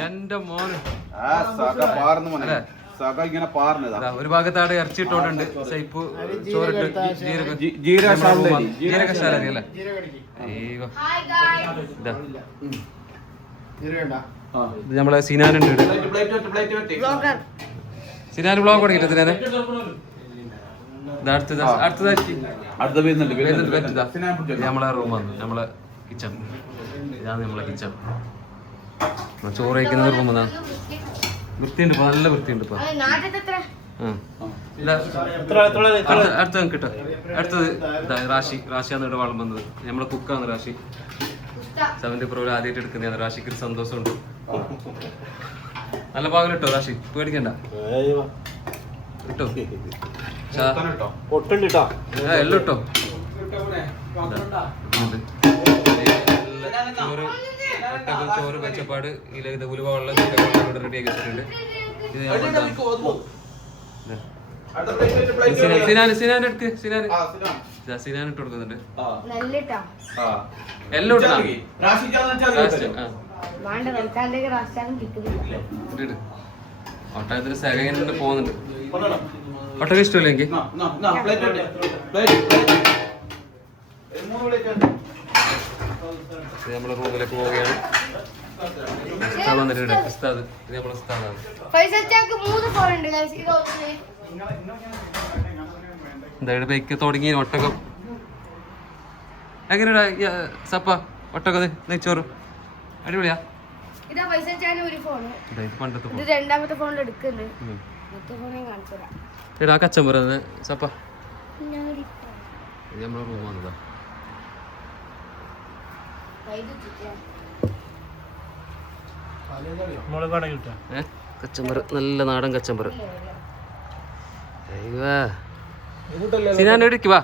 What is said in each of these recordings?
എന്റെ മോന് ഒരു ഭാഗത്താണ് ഇറച്ചിട്ടോണ്ട് സൈപ്പ് ചോറിട്ട് ജീരകശാല അല്ലേ ഇത് നമ്മളെ സിനാനുണ്ട് സിനാൻ ബ്ലോഗ് തുടങ്ങിട്ട് സിനാനെ നമ്മളെ റൂം വന്നു നമ്മളെ കിച്ചൺ ഇതാണ് നമ്മളെ കിച്ചൺ ചോറ് കഴിക്കുന്ന റൂം എന്നാണ് വൃത്തിയുണ്ട് ഇപ്പൊ നല്ല വൃത്തിയുണ്ട് ഇപ്പൊ അടുത്ത കിട്ടോ അടുത്തത് റാഷിയാണ് ഇവിടെ വളം വന്നത് നമ്മളെ കുക്കാണ് റാഷി 70 പ്രോയിൽ ആദ്യമായിട്ട് എടുക്കുന്നതാണ് റാഷിക്ക് ഒരു സന്തോഷമുണ്ട് നല്ല പാകം കിട്ടോ റാഷി പേടിക്കണ്ട കിട്ടോ എല്ലാം ഇട്ടോ ചോറ് വെച്ചപ്പാട് ഉലുവ വെള്ളം ഇവിടെ റെഡിയാക്കി വെച്ചിട്ടുണ്ട് ഇത് സിനാൻ എടുക്ക് സിനാൻ ഇട്ട് കൊടുക്കുന്നുണ്ട് എല്ലാം ഒട്ടകത്തിന് സെകണ്ട് പോകുന്നുണ്ട് ഒട്ടക ഇഷ്ടമല്ലേ എനിക്ക് നമ്മളെ റൂമിലേക്ക് പോവുകയാണ് എന്തായാലും ബൈക്ക് തുടങ്ങി ഒട്ടകം എങ്ങനെയാ സപ്പ ഒട്ടകം നെയ്ച്ചോറ് അടിപൊളിയാ എടാ കച്ചമ്പറ സപ്പ നമ്മളെ റൂം വന്നതാ കച്ചമ്പറ് നല്ല നാടൻ കച്ചമ്പറ് സിനാൻ എവിടേക്ക് വാ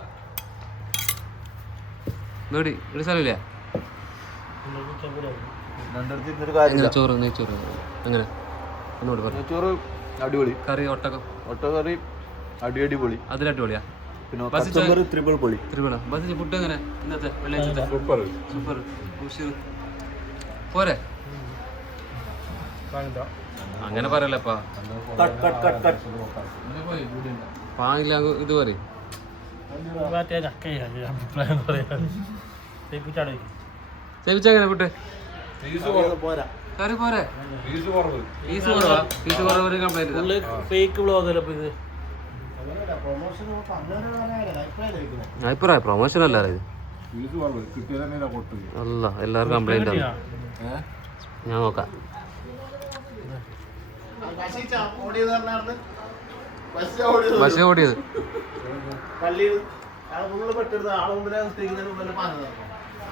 ഇവിടെ സ്ഥലമില്ലേ ചോറ് നെയ്ച്ചോറ് അങ്ങനെ ഒന്നുകൂടി പറഞ്ഞു ചോറ് അടിപൊളി കറി ഒട്ടകം ഒട്ടകറി അടിപൊളി അതിലടിപൊളിയാ ഫുഡ് എങ്ങനെ ഇന്നത്തെ വെള്ളിയാഴ്ചത്തെ സൂപ്പർ പോരെ അങ്ങനെ പറയല്ലപ്പാ പാങ്ങില്ല ഇത് പറയും സേവിച്ചെങ്ങനെ ഫുഡ് കറി പോരെ ഫീസ് കുറവാ ഫീസ് കുറവ് കംപ്ലൈന്റ് അഭിപ്രായ പ്രൊമോഷൻ അല്ല ഇത് അല്ല എല്ലാവർക്കും കംപ്ലൈന്റ് ആണ് ഞാൻ നോക്കാം ബസ് ഓടിയത്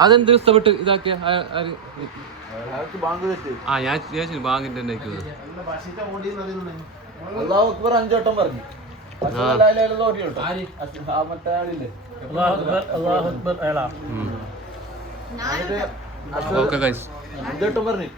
അതെന്ത് ഇഷ്ടപ്പെട്ട് ഇതാക്കിയ ഞാൻ ചോദിച്ചു ബാങ്കിന്റെ തന്നെ അഞ്ചോട്ടം പറഞ്ഞു ഓക്കെ ഗൈസ് അഞ്ചോട്ടം പറഞ്ഞു